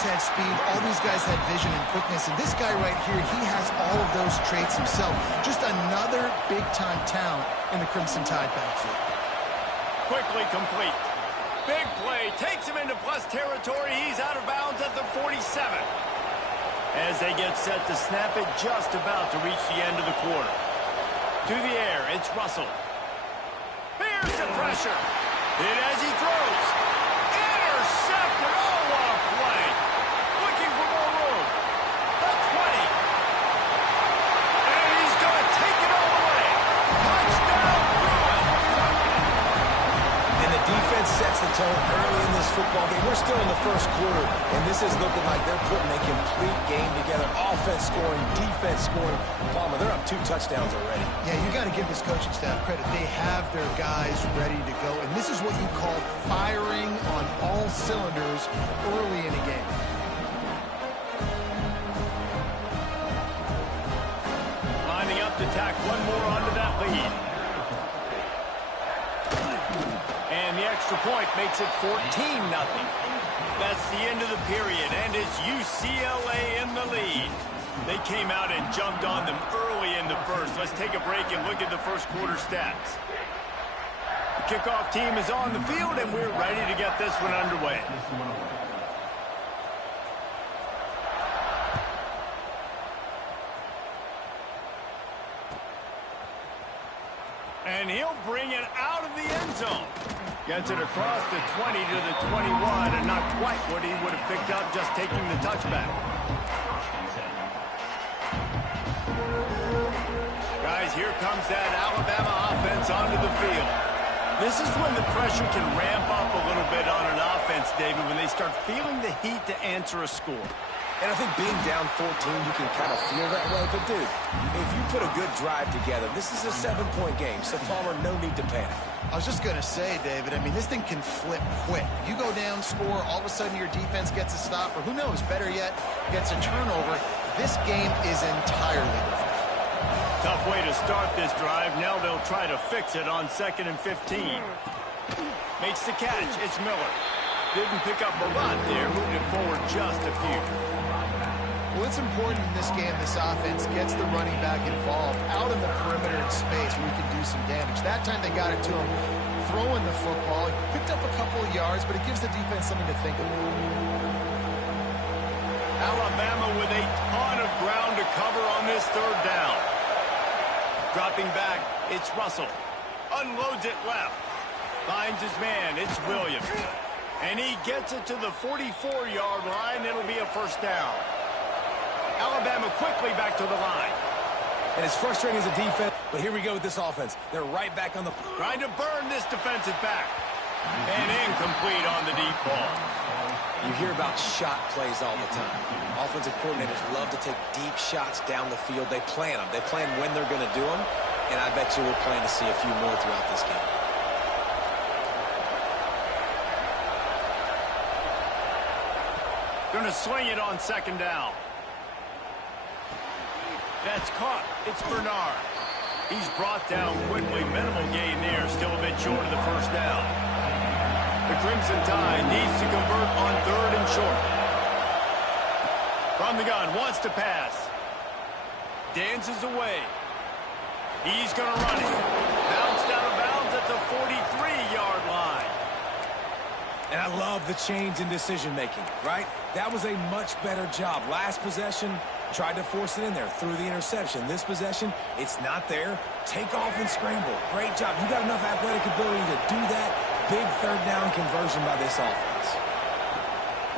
guys had speed, all these guys had vision and quickness, and this guy right here, he has all of those traits himself. Just another big-time talent in the Crimson Tide backfield. Quickly complete. Big play, takes him into plus territory. He's out of bounds at the 47. As they get set to snap it, just about to reach the end of the quarter. To the air, it's Russell. Here's the pressure. Hit as he throws. Intercepted. Oh, what a play. Looking for more room. The 20. And he's going to take it all the way. Touchdown, Bruin. And the defense sets the tone early in this football game. We're still in the first quarter, and this is looking like they're putting a complete game together. Offense scoring, defense scoring. Bama, they're up 2 touchdowns already. Yeah, you got to give this coaching staff credit. They have their guys ready to go, and this is what you call firing on all cylinders early in a game. Lining up to tack one more onto that lead. And the extra point makes it 14-0. That's the end of the period, and it's UCLA in the lead. They came out and jumped on them early in the first. Let's take a break and look at the first quarter stats. The kickoff team is on the field, and we're ready to get this one underway. And he'll bring it out of the end zone. Gets it across the 20 to the 21, and not quite what he would have picked up just taking the touchback. Guys, here comes that Alabama offense onto the field. This is when the pressure can ramp up a little bit on an offense, David, when they start feeling the heat to answer a score. And I think being down 14, you can kind of feel that way. But, dude, if you put a good drive together, this is a 7-point game. So, Palmer, no need to panic. I was just going to say, David, I mean, this thing can flip quick. You go down, score, all of a sudden your defense gets a stop, or who knows, better yet, gets a turnover. This game is entirely different. Tough way to start this drive. Now they'll try to fix it on 2nd and 15. Makes the catch. It's Miller. Didn't pick up a lot there. Moved it forward just a few. Well, it's important in this game this offense gets the running back involved out in the perimeter in space where he can do some damage. That time they got it to him throwing the football. He picked up a couple of yards, but it gives the defense something to think about. Alabama with a ton of ground to cover on this 3rd down. Dropping back, it's Russell. Unloads it left. Finds his man, it's Williams. And he gets it to the 44-yard line. It'll be a 1st down. Alabama quickly back to the line. And it's frustrating as a defense, but here we go with this offense. They're right back on the... Trying to burn this defensive back. And incomplete on the deep ball. You hear about shot plays all the time. Offensive coordinators love to take deep shots down the field. They plan them. They plan when they're going to do them. And I bet you we'll plan to see a few more throughout this game. Going to swing it on 2nd down. That's caught. It's Bernard. He's brought down quickly. Minimal gain there. Still a bit short of the 1st down. The Crimson Tide needs to convert on 3rd and short. From the gun, wants to pass. Dances away. He's going to run it. Bounced out of bounds at the 43-yard line. And I love the change in decision-making, right? That was a much better job. Last possession, tried to force it in there, threw the interception. This possession, it's not there. Take off and scramble. Great job. You got enough athletic ability to do that. Big 3rd down conversion by this offense.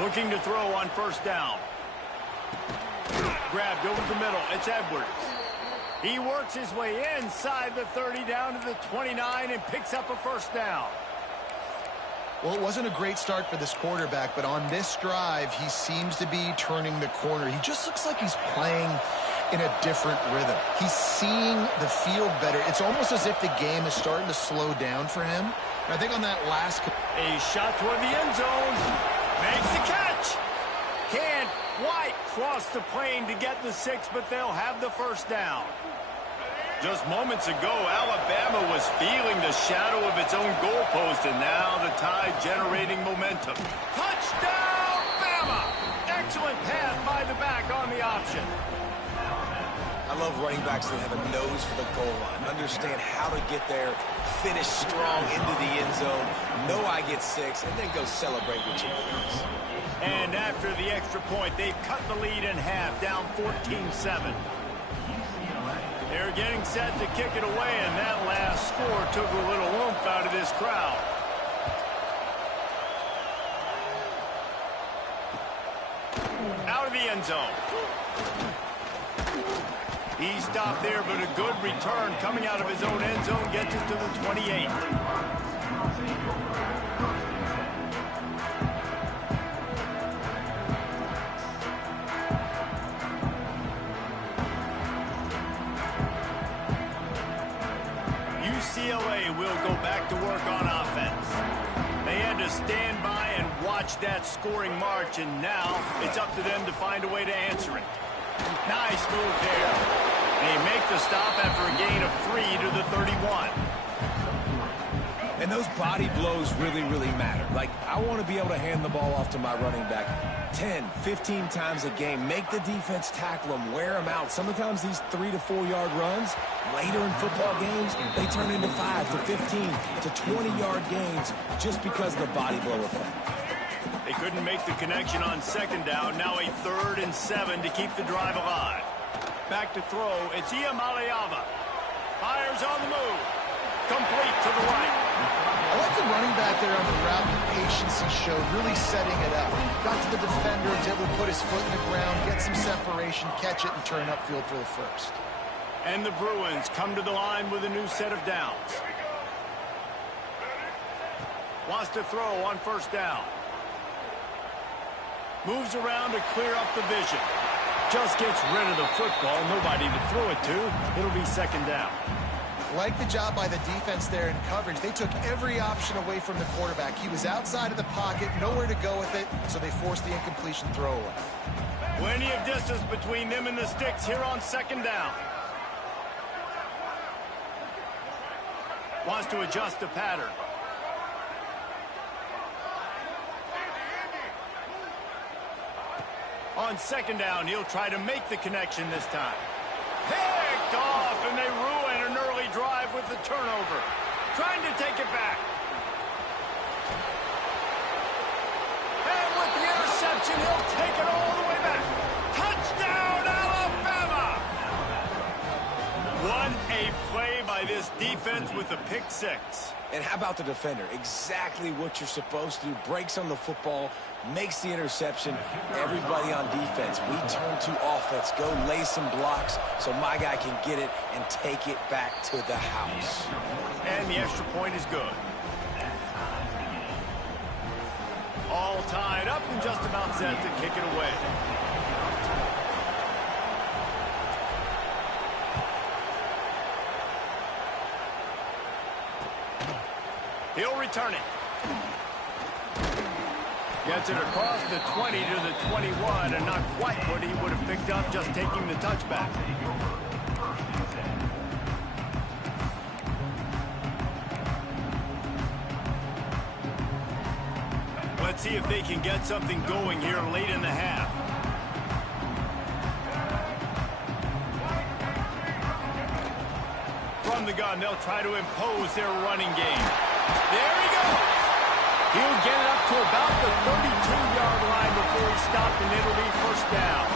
Looking to throw on 1st down. Grabbed over the middle. It's Edwards. He works his way inside the 30 down to the 29 and picks up a 1st down. Well, it wasn't a great start for this quarterback, but on this drive, he seems to be turning the corner. He just looks like he's playing in a different rhythm. He's seeing the field better. It's almost as if the game is starting to slow down for him. And I think on that last... A shot toward the end zone. Makes the catch. Can't quite cross the plane to get the 6, but they'll have the 1st down. Just moments ago, Alabama was feeling the shadow of its own goalpost, and now the Tide generating momentum. Touchdown, Bama! Excellent pass by the back on the option. I love running backs that have a nose for the goal line. Understand how to get there, finish strong into the end zone, know I get 6, and then go celebrate with your boys. And after the extra point, they've cut the lead in half, down 14-7. They're getting set to kick it away, and that last score took a little oomph out of this crowd. Out of the end zone. He stopped there, but a good return coming out of his own end zone gets it to the 28. UCLA will go back to work on offense. They had to stand by and watch that scoring march, and now it's up to them to find a way to answer it. Nice move there. They make the stop after a gain of 3 to the 31. And those body blows really, really matter. Like, I want to be able to hand the ball off to my running back 10, 15 times a game. Make the defense tackle them, wear them out. Sometimes these 3 to 4 yard runs, later in football games, they turn into 5 to 15 to 20 yard gains just because of the body blow effect. They couldn't make the connection on second down. Now a 3rd and 7 to keep the drive alive. Back to throw. It's Iamaleava. Fires on the move. Complete to the right. I like the running back there on the route, the patience he showed, really setting it up. Got to the defender, was able to put his foot in the ground, get some separation, catch it, and turn upfield for the first. And the Bruins come to the line with a new set of downs. Wants to throw on first down. Moves around to clear up the vision. Just gets rid of the football. Nobody to throw it to. It'll be second down. Like the job by the defense there in coverage. They took every option away from the quarterback. He was outside of the pocket, nowhere to go with it, so they forced the incompletion throwaway. Plenty of distance between them and the sticks here on second down. Wants to adjust the pattern. On second down, he'll try to make the connection this time. Picked off, and they ruin an early drive with the turnover. Trying to take it back. And with the interception, he'll take it all the way back. Touchdown, Alabama! What a play by this defense with the pick 6. And how about the defender? Exactly what you're supposed to do. Breaks on the football, makes the interception. Everybody on defense, we turn to offense. Go lay some blocks so my guy can get it and take it back to the house. And the extra point is good. All tied up and just about set to kick it away. He'll return it. Gets it across the 20 to the 21, and not quite what he would have picked up just taking the touchback. Let's see if they can get something going here late in the half. From the gun, they'll try to impose their running game. There he goes. He'll get it up to about the 32-yard line before he stopped, and it'll be first down.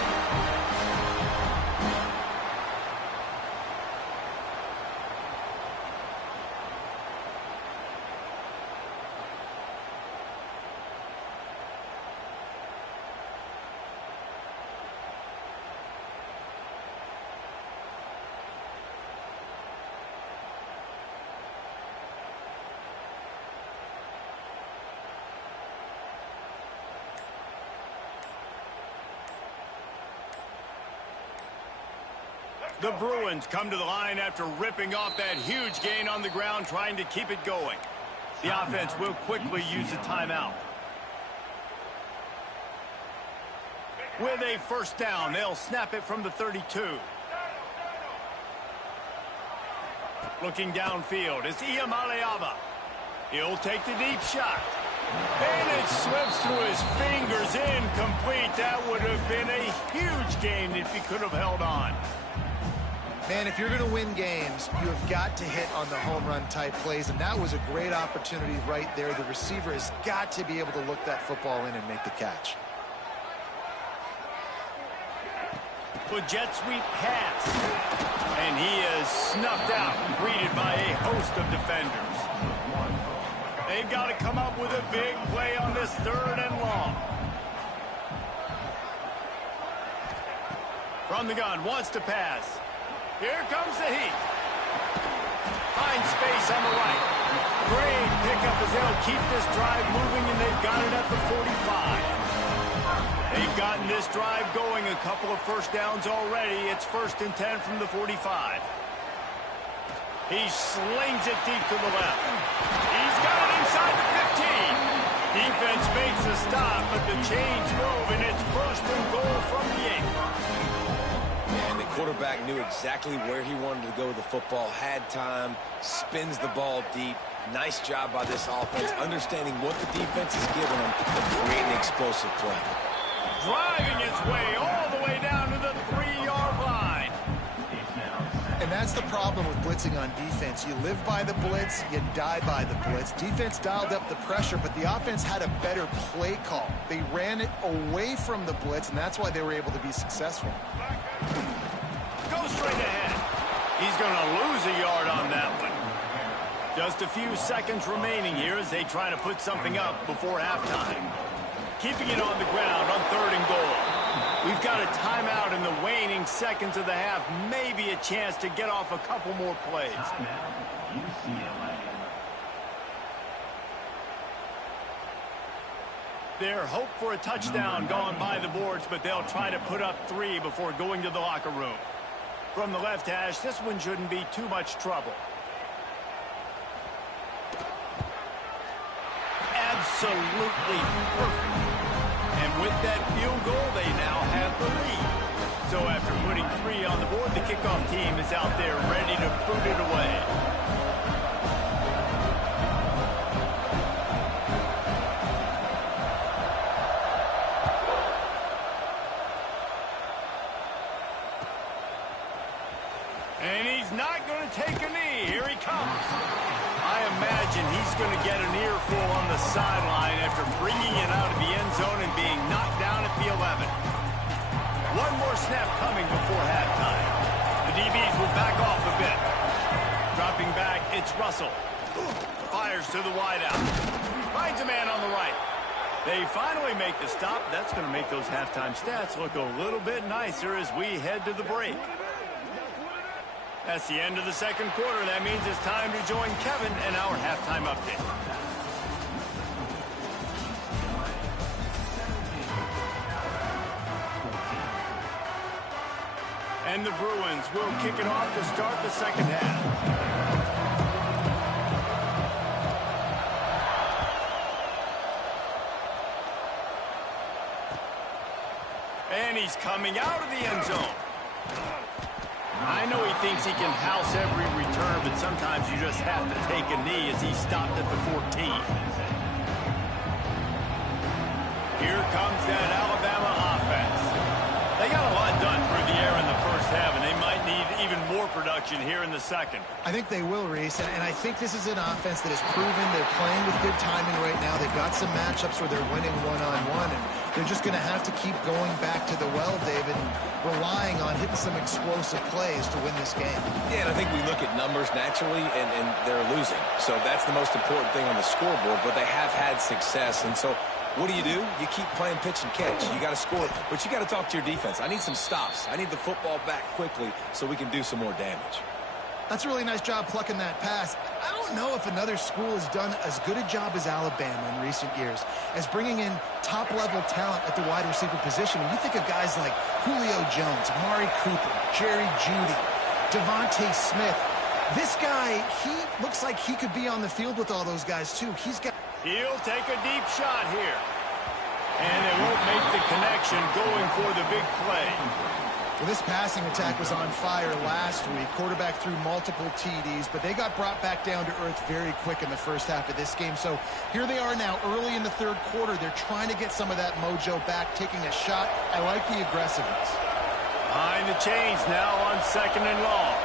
The Bruins come to the line after ripping off that huge gain on the ground, trying to keep it going. The offense will quickly use a timeout. With a first down, they'll snap it from the 32. Looking downfield, it's Iamaleava. He'll take the deep shot. And it slips through his fingers, incomplete. That would have been a huge game if he could have held on. Man, if you're going to win games, you have got to hit on the home run type plays, and that was a great opportunity right there. The receiver has got to be able to look that football in and make the catch. A jet sweep pass. And he is snuffed out, greeted by a host of defenders. They've got to come up with a big play on this 3rd and long. From the gun, wants to pass. Here comes the heat. Finds space on the right. Great pickup as they'll keep this drive moving, and they've got it at the 45. They've gotten this drive going, a couple of first downs already. It's 1st and 10 from the 45. He slings it deep to the left. He's got it inside the 15. Defense makes a stop, but the chains move, and it's 1st and goal from the 8. And the quarterback knew exactly where he wanted to go with the football, had time, spins the ball deep. Nice job by this offense, understanding what the defense is giving them and creating an explosive play. Driving his way all the way down to the 3-yard line. And that's the problem with blitzing on defense. You live by the blitz, you die by the blitz. Defense dialed up the pressure, but the offense had a better play call. They ran it away from the blitz, and that's why they were able to be successful. Go straight ahead. He's going to lose a yard on that one. Just a few seconds remaining here as they try to put something up before halftime. Keeping it on the ground on 3rd and goal. We've got a timeout in the waning seconds of the half. Maybe a chance to get off a couple more plays. Their hope for a touchdown gone by the boards, but they'll try to put up 3 before going to the locker room. From the left hash, this one shouldn't be too much trouble. Absolutely perfect. And with that field goal, they now have the lead. So after putting 3 on the board, the kickoff team is out there ready to boot it away. And he's not going to take a knee. Here he comes. I imagine he's going to get an earful on the sideline after bringing it out of the end zone and being knocked down at the 11. One more snap coming before halftime. The DBs will back off a bit. Dropping back, it's Russell. Fires to the wideout. Finds a man on the right. They finally make the stop. That's going to make those halftime stats look a little bit nicer as we head to the break. That's the end of the 2nd quarter. That means it's time to join Kevin and our halftime update. And the Bruins will kick it off to start the 2nd half. And he's coming out of the end zone. I know he thinks he can house every return, but sometimes you just have to take a knee as he stopped at the 14. Here comes that Alabama offense. They got a lot done through the air in the 1st half, and they might need even more production here in the 2nd. I think they will, Reese, and I think this is an offense that has proven they're playing with good timing right now. They've got some matchups where they're winning one-on-one, and they're just going to have to keep going back to the well, David, and relying on hitting some explosive plays to win this game. Yeah, and I think we look at numbers naturally, and they're losing. So that's the most important thing on the scoreboard, but they have had success, and so what do? You keep playing pitch and catch. You got to score, but you got to talk to your defense. I need some stops. I need the football back quickly so we can do some more damage. That's a really nice job plucking that pass. I don't know if another school has done as good a job as Alabama in recent years as bringing in top-level talent at the wide receiver position. When you think of guys like Julio Jones, Amari Cooper, Jerry Jeudy, Devontae Smith, this guy, he looks like he could be on the field with all those guys, too. He'll take a deep shot here. And they won't make the connection going for the big play. Well, this passing attack was on fire last week. Quarterback threw multiple TDs, but they got brought back down to earth very quick in the first half of this game. So here they are now early in the third quarter. They're trying to get some of that mojo back, taking a shot. I like the aggressiveness. Behind the chains now on 2nd and long.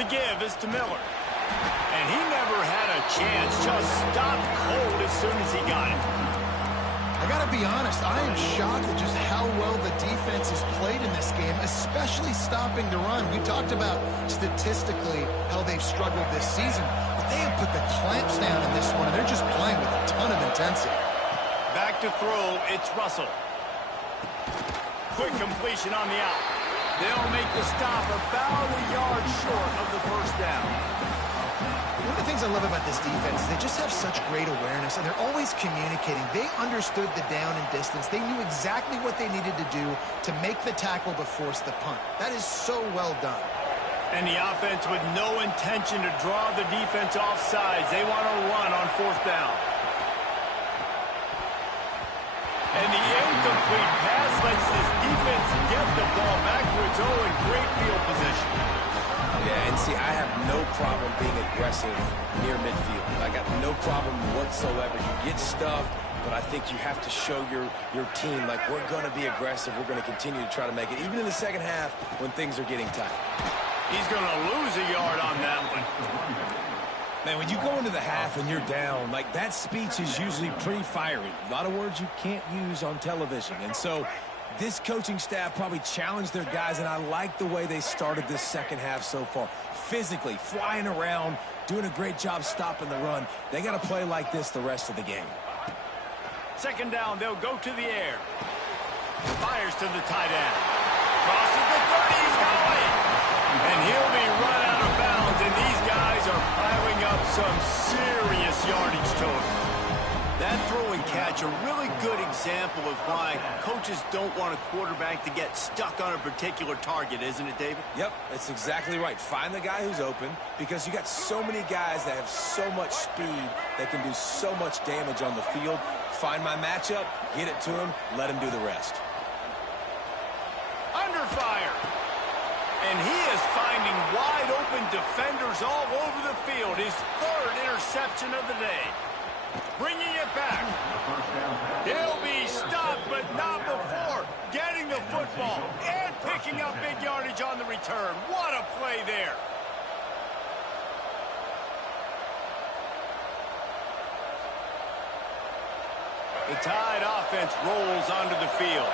The give is to Miller. And he never had a chance. Just stopped cold as soon as he got it. I got to be honest, I am shocked at just how well the defense has played in this game, especially stopping the run. We talked about statistically how they've struggled this season, but they have put the clamps down in this one, and they're just playing with a ton of intensity. Back to throw, it's Russell. Quick completion on the out. They'll make the stop about a yard short of the first down. One of the things I love about this defense is they just have such great awareness, and they're always communicating. They understood the down and distance. They knew exactly what they needed to do to make the tackle to force the punt. That is so well done. And the offense with no intention to draw the defense off sides. They want to run on 4th down. And the incomplete pass lets this defense get the ball back to its own great field position. Yeah, and see, I have no problem being aggressive near midfield. I got no problem whatsoever. You get stuffed, but I think you have to show your team, like, we're going to be aggressive. We're going to continue to try to make it, even in the second half when things are getting tight. He's going to lose a yard on that one. Man, when you go into the half and you're down, like, that speech is usually pretty fiery. A lot of words you can't use on television. And so this coaching staff probably challenged their guys, and I like the way they started this second half so far. Physically, flying around, doing a great job stopping the run. They got to play like this the rest of the game. 2nd down, they'll go to the air. Fires to the tight end. Crosses the 30, he's going. And he'll be run out of bounds, and these guys are piling up some serious yardage total. That throw and catch, a really good example of why coaches don't want a quarterback to get stuck on a particular target, isn't it, David? Yep, that's exactly right. Find the guy who's open, because you got so many guys that have so much speed that can do so much damage on the field. Find my matchup, get it to him, let him do the rest. Under fire. And he is finding wide open defenders all over the field. His 3rd interception of the day. Bringing it back. He'll be stopped, but not before getting the football and picking up big yardage on the return. What a play there. The Tide offense rolls onto the field.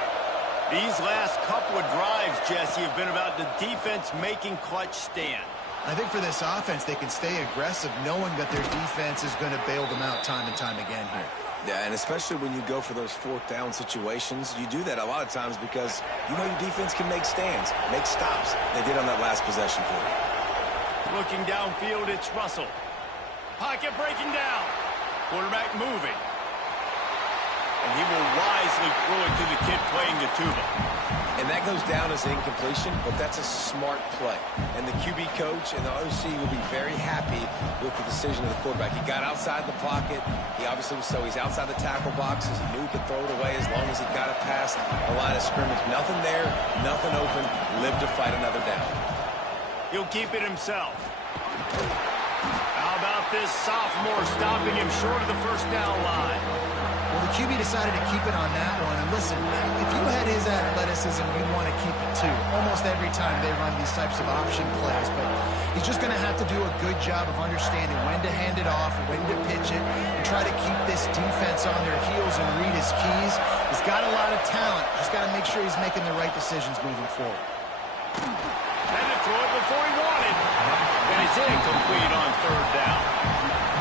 These last couple of drives, Jesse, have been about the defense making clutch stand. I think for this offense, they can stay aggressive knowing that their defense is going to bail them out time and time again here. Yeah, and especially when you go for those 4th down situations, you do that a lot of times because you know your defense can make stands, make stops. They did on that last possession for you. Looking downfield, it's Russell. Pocket breaking down. Quarterback moving. And he will wisely throw it to the kid playing the tuba. And that goes down as incompletion, but that's a smart play. And the QB coach and the OC will be very happy with the decision of the quarterback. He got outside the pocket. He obviously was he's outside the tackle boxes. He knew he could throw it away as long as he got it past the line of scrimmage. Nothing there, nothing open. Live to fight another down. He'll keep it himself. How about this sophomore stopping him short of the 1st down line? Well, the QB decided to keep it on that one. And listen, if you had his athleticism, you'd want to keep it too. Almost every time they run these types of option plays. But he's just going to have to do a good job of understanding when to hand it off, when to pitch it, and try to keep this defense on their heels and read his keys. He's got a lot of talent. Just got to make sure he's making the right decisions moving forward. Had to throw it before he wanted. And it's incomplete on 3rd down.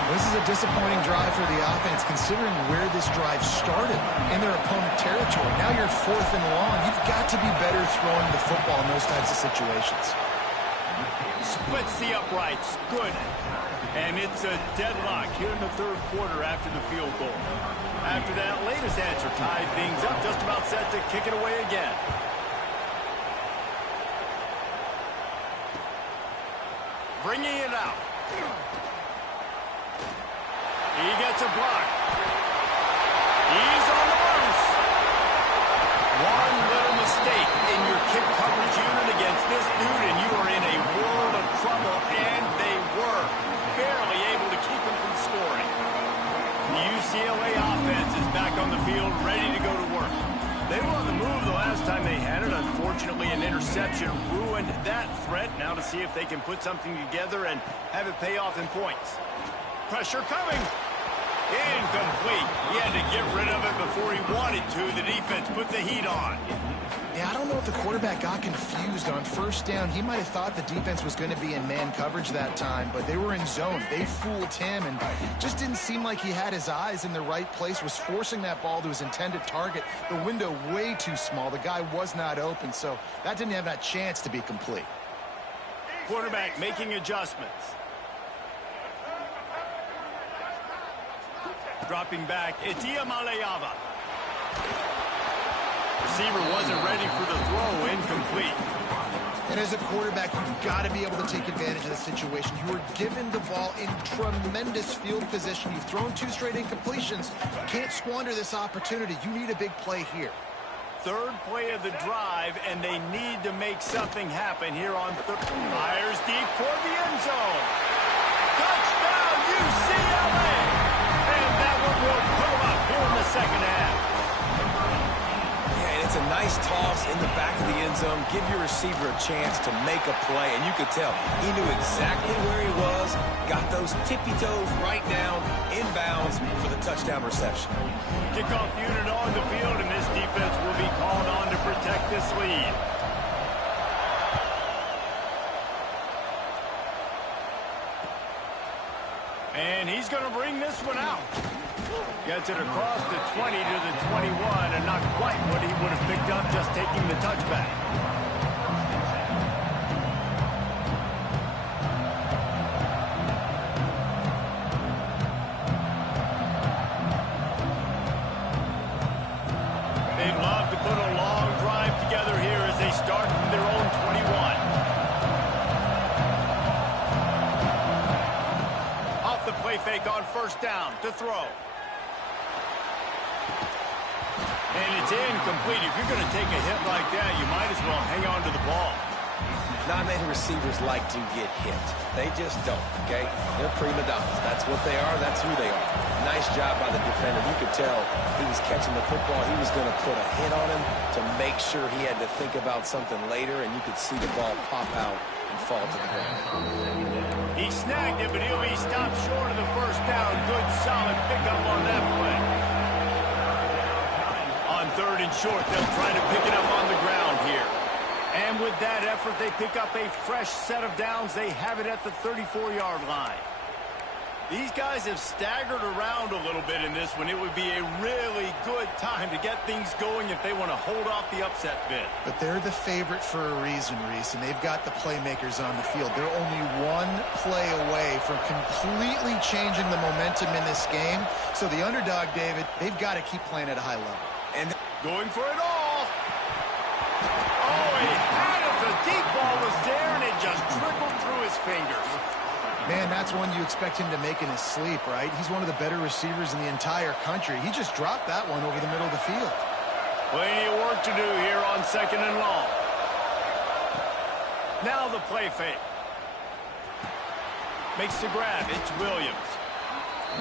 This is a disappointing drive for the offense, considering where this drive started in their opponent territory. Now you're 4th and long. You've got to be better throwing the football in those types of situations. Splits the uprights. Good. And it's a deadlock here in the 3rd quarter after the field goal. After that latest answer tied things up, just about set to kick it away again. Bringing it out. He gets a block. He's on the loose. One little mistake, and your kicker Unfortunately, an interception ruined that threat. Now to see if they can put something together and have it pay off in points. Pressure coming. Incomplete. He had to get rid of it before he wanted to. The defense put the heat on. Yeah, I don't know if the quarterback got confused on first down. He might have thought the defense was going to be in man coverage that time, but they were in zone. They fooled him and just didn't seem like he had his eyes in the right place, was forcing that ball to his intended target. The window way too small. The guy was not open, so that didn't have that chance to be complete. Quarterback making adjustments. Dropping back, Itia Maleava. Receiver wasn't ready for the throw, incomplete. And as a quarterback, you've got to be able to take advantage of the situation. You were given the ball in tremendous field position. You've thrown 2 straight incompletions. You can't squander this opportunity. You need a big play here. Third play of the drive, and they need to make something happen here on third. Fires deep for the end zone. Touchdown, UCLA! And that one will put them up here in the second half. It's a nice toss in the back of the end zone. Give your receiver a chance to make a play, and you could tell he knew exactly where he was, got those tippy toes right down, inbounds for the touchdown reception. Kickoff unit on the field, and this defense will be called on to protect this lead. And he's going to bring this one out. Gets it across the 20 to the 21, and not quite what he would have picked up just taking the touchback. They'd love to put a long drive together here as they start from their own 21. Off the play fake on first down to throw. And it's incomplete. If you're going to take a hit like that, you might as well hang on to the ball. Not many receivers like to get hit. They just don't, okay? They're prima donnas. That's what they are. That's who they are. Nice job by the defender. You could tell he was catching the football. He was going to put a hit on him to make sure he had to think about something later, and you could see the ball pop out and fall to the ground. He snagged it, but he'll be stopped short of the first down. Good, solid pickup on that play. On third and short, they'll try to pick it up on the ground here. And with that effort, they pick up a fresh set of downs. They have it at the 34-yard line. These guys have staggered around a little bit in this one. It would be a really good time to get things going if they want to hold off the upset bid. But they're the favorite for a reason, Reese, and they've got the playmakers on the field. They're only one play away from completely changing the momentum in this game. So the underdog, David, they've got to keep playing at a high level. And going for it all. Oh, he had it. The deep ball was there, and it just trickled through his fingers. Man, that's one you expect him to make in his sleep, right? He's one of the better receivers in the entire country. He just dropped that one over the middle of the field. Plenty of work to do here on second and long. Now the play fake. Makes the grab. It's Williams.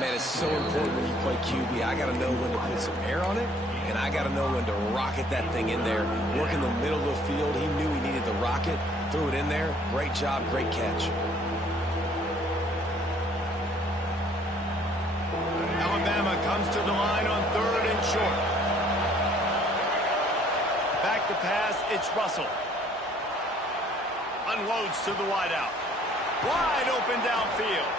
Man, it's so important when you play QB. I got to know when to put some air on it, and I got to know when to rocket that thing in there. Work in the middle of the field. He knew he needed the rocket. Threw it in there. Great job, great catch. Bama comes to the line on third and short. Back to pass, it's Russell. Unloads to the wideout. Wide open downfield.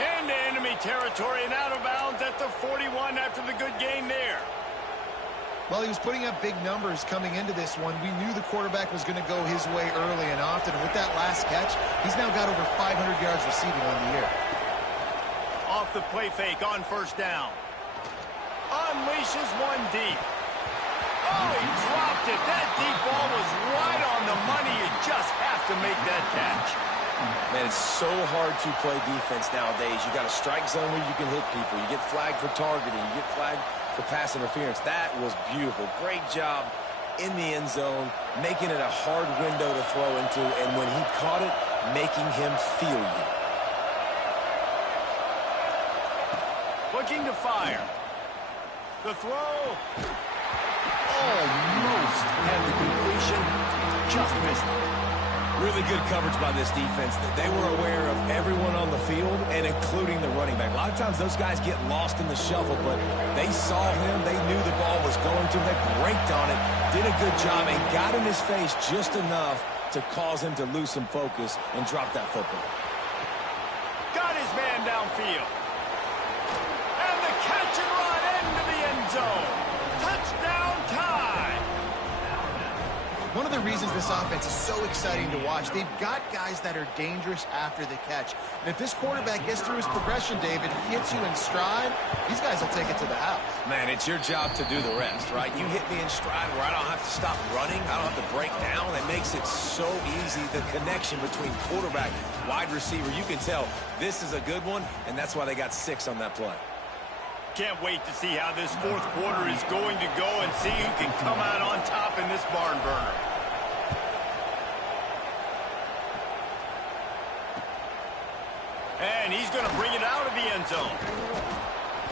Into enemy territory and out of bounds at the 41 after the good gain there. Well, he was putting up big numbers coming into this one. We knew the quarterback was going to go his way early and often. And with that last catch, he's now got over 500 yards receiving on the year. Off the play fake on first down. Unleashes one deep. Oh, he dropped it. That deep ball was right on the money. You just have to make that catch. Man, it's so hard to play defense nowadays. You got a strike zone where you can hit people. You get flagged for targeting. You get flagged for pass interference. That was beautiful. Great job in the end zone, making it a hard window to throw into, and when he caught it, making him feel you. Looking to fire. The throw. Almost had the completion. missed it. Really good coverage by this defense. They were aware of everyone on the field, and including the running back. A lot of times those guys get lost in the shuffle, but they saw him. They knew the ball was going to. They braked on it, did a good job, and got in his face just enough to cause him to lose some focus and drop that football. Got his man downfield. And the catch and run into the end zone. Touchdown tie. One of the reasons this offense is so exciting to watch, they've got guys that are dangerous after the catch. And if this quarterback gets through his progression, David, hits you in stride, these guys will take it to the house. Man, it's your job to do the rest, right? You hit me in stride where I don't have to stop running. I don't have to break down. It makes it so easy, the connection between quarterback, wide receiver. You can tell this is a good one, and that's why they got 6 on that play. Can't wait to see how this fourth quarter is going to go and see who can come out on top in this barn burner. And he's going to bring it out of the end zone.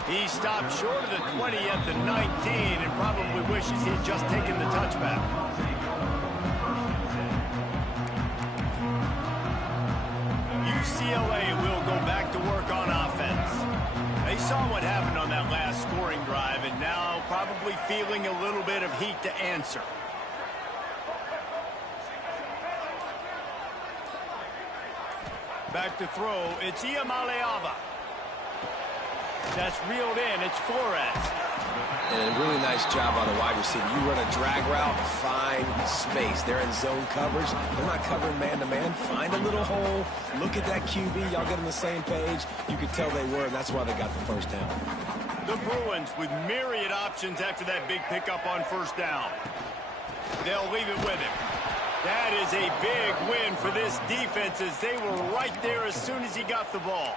He stopped short of the 20 at the 19 and probably wishes he had just taken the touchback. UCLA will go back to work on offense. They saw what happened on that last scoring drive and now probably feeling a little bit of heat to answer. Back to throw, it's Iamaleava. That's reeled in, it's Flores. And a really nice job by the wide receiver. You run a drag route, find space. They're in zone coverage. They're not covering man-to-man. Find a little hole. Look at that QB. Y'all get on the same page. You could tell they were, and that's why they got the first down. The Bruins with myriad options after that big pickup on first down. They'll leave it with him. That is a big win for this defense as they were right there as soon as he got the ball.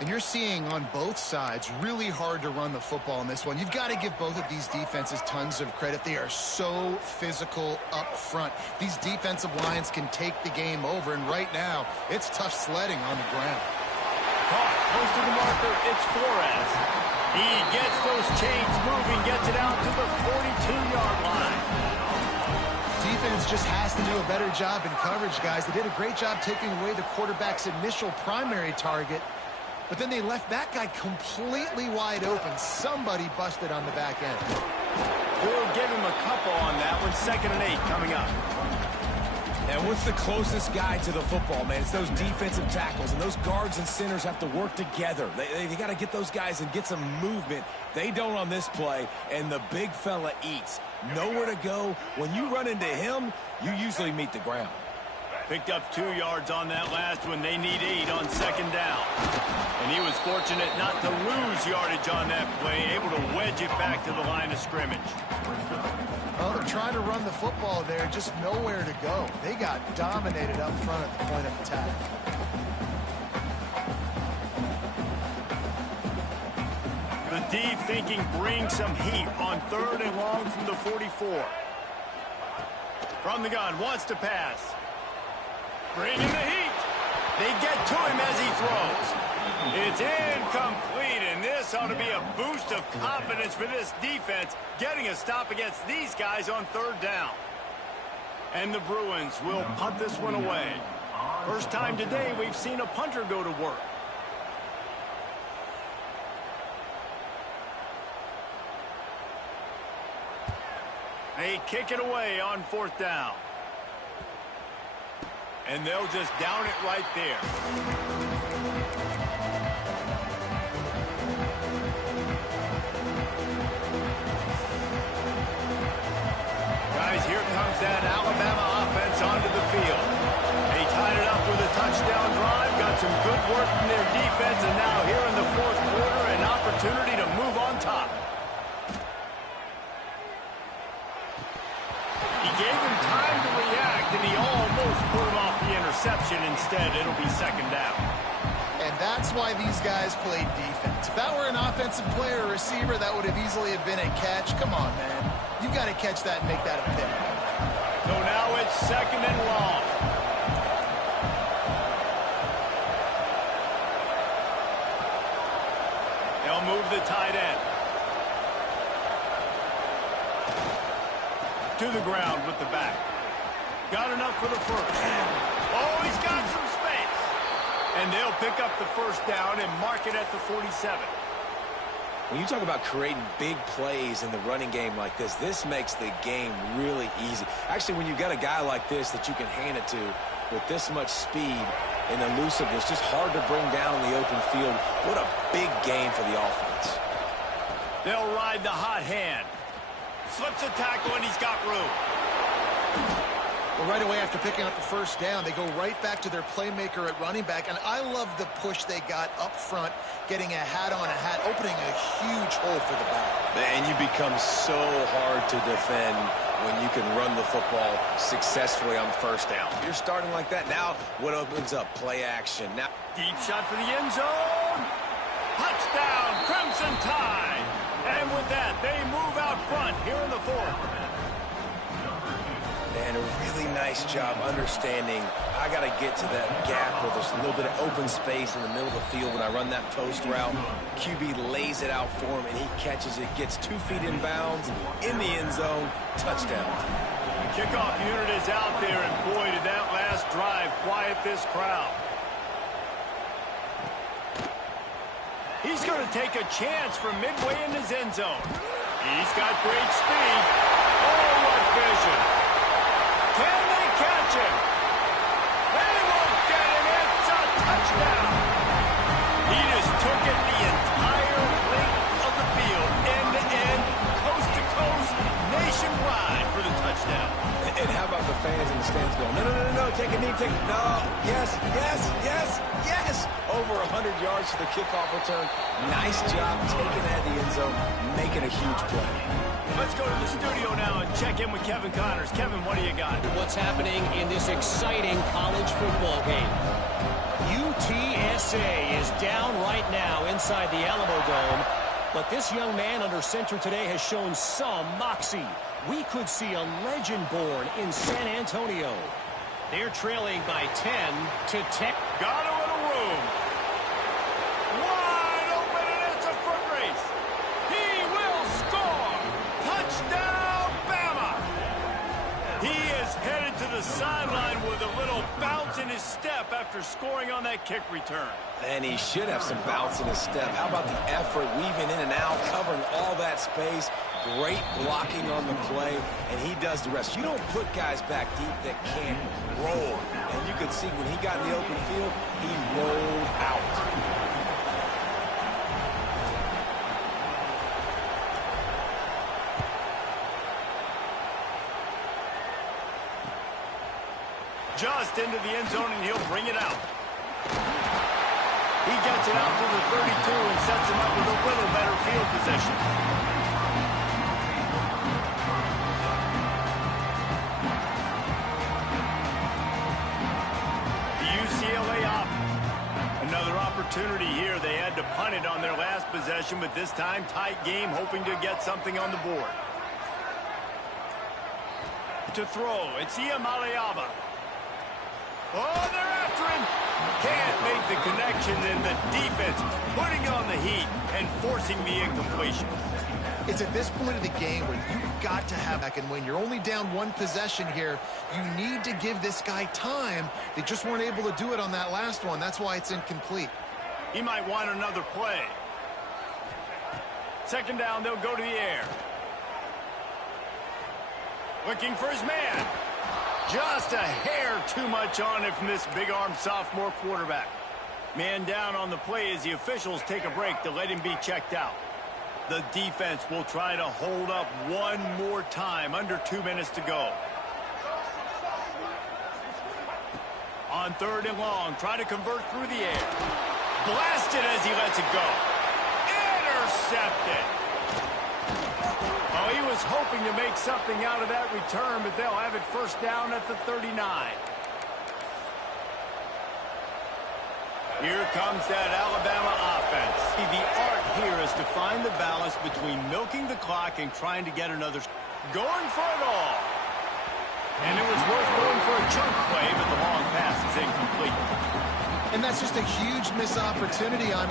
And you're seeing on both sides really hard to run the football in this one. You've got to give both of these defenses tons of credit. They are so physical up front. These defensive lines can take the game over, and right now, it's tough sledding on the ground. Caught close to the marker, it's Flores. He gets those chains moving, gets it out to the 42-yard line. Defense just has to do a better job in coverage, guys. They did a great job taking away the quarterback's initial primary target, but then they left that guy completely wide open. Somebody busted on the back end. We'll give him a couple on that one. 2nd and 8 coming up. And what's the closest guy to the football, man? It's those defensive tackles, and those guards and centers have to work together. They got to get those guys and get some movement. They don't on this play, and the big fella eats. Nowhere to go. When you run into him, you usually meet the ground. Picked up 2 yards on that last one. They need 8 on 2nd down. And he was fortunate not to lose yardage on that play, able to wedge it back to the line of scrimmage. Well, they're trying to run the football there, just nowhere to go. They got dominated up front at the point of attack. The deep thinking brings some heat on 3rd and long from the 44. From the gun, wants to pass. Bringing the heat. They get to him as he throws. It's incomplete, and this ought to be a boost of confidence for this defense, getting a stop against these guys on 3rd down. And the Bruins will punt this one away. First time today we've seen a punter go to work. They kick it away on 4th down. And they'll just down it right there. Guys, here comes that Alabama offense onto the field. They tied it up with a touchdown drive, got some good work from their defense, and now here in the 4th quarter, an opportunity to move on top. He gave him time to react, and he almost put him off the interception. Instead, it'll be 2nd down. And that's why these guys played defense. If that were an offensive player or receiver, that would have easily have been a catch. Come on, man. You got to catch that and make that a pick. So now it's 2nd and long. They'll move the tight end. To the ground with the back. Got enough for the first. Oh, he's got some space. And they'll pick up the first down and mark it at the 47. When you talk about creating big plays in the running game like this, this makes the game really easy. Actually, when you've got a guy like this that you can hand it to with this much speed and elusiveness, just hard to bring down in the open field. What a big game for the offense. They'll ride the hot hand. Slips a tackle, and he's got room. Well, right away after picking up the first down, they go right back to their playmaker at running back. And I love the push they got up front, getting a hat on a hat, opening a huge hole for the back. Man, you become so hard to defend when you can run the football successfully on first down. You're starting like that. Now, what opens up? Play action. Now, Deep shot for the end zone. Touchdown, Crimson Tide. And with that, they move out front here in the fourth. And a really nice job understanding I got to get to that gap where there's a little bit of open space in the middle of the field when I run that post route. QB lays it out for him, and he catches it, gets 2 feet in bounds, in the end zone, touchdown. The kickoff unit is out there, and boy, did that last drive quiet this crowd. He's going to take a chance from midway in his end zone. He's got great speed. Oh, what vision. Can they catch him? They won't get him. It's a touchdown. He just took it the entire length of the field, end to end, coast to coast, nationwide for the touchdown. And how about the fans in the stands going, no, no, no, no, take a knee, take it. No, yes, yes, yes, yes. Over 100 yards to the kickoff return. Nice job taking that in the end zone, making a huge play. Let's go to the studio now and check in with Kevin Connors. Kevin, what do you got? What's happening in this exciting college football game? UTSA is down right now inside the Alamo Dome, but this young man under center today has shown some moxie. We could see a legend born in San Antonio. They're trailing by 10 to 10. Got a little room. Wide open, and it's a foot race. He will score. Touchdown, Bama. He is headed to the sideline with a little bounce in his step after scoring on that kick return. And he should have some bounce in his step. How about the effort, weaving in and out, covering all that space. Great blocking on the play, and he does the rest. You don't put guys back deep that can't roll. And you could see when he got in the open field, he rolled out. Just into the end zone, and he'll bring it out. He gets it out to the 32 and sets him up with a little better field position. The UCLA op. Another opportunity here. They had to punt it on their last possession, but this time tight game, hoping to get something on the board. To throw, it's Iamaleava. Oh, they're after him. Can't make the connection, and the defense putting on the heat and forcing the incompletion. It's at this point of the game where you've got to have back, and when you're only down one possession here, you need to give this guy time. They just weren't able to do it on that last one. That's why it's incomplete. He might want another play. Second down, they'll go to the air. Looking for his man. Just a hair too much on it from this big-armed sophomore quarterback. Man down on the play as the officials take a break to let him be checked out. The defense will try to hold up one more time. Under 2 minutes to go. On third and long, try to convert through the air. Blasted as he lets it go. Intercepted. Oh, he was hoping to make something out of that return, but they'll have it first down at the 39. Here comes that Alabama offense. The art here is to find the balance between milking the clock and trying to get another. Going for it all. And it was worth going for a chunk play, but the long pass is incomplete. And that's just a huge missed opportunity on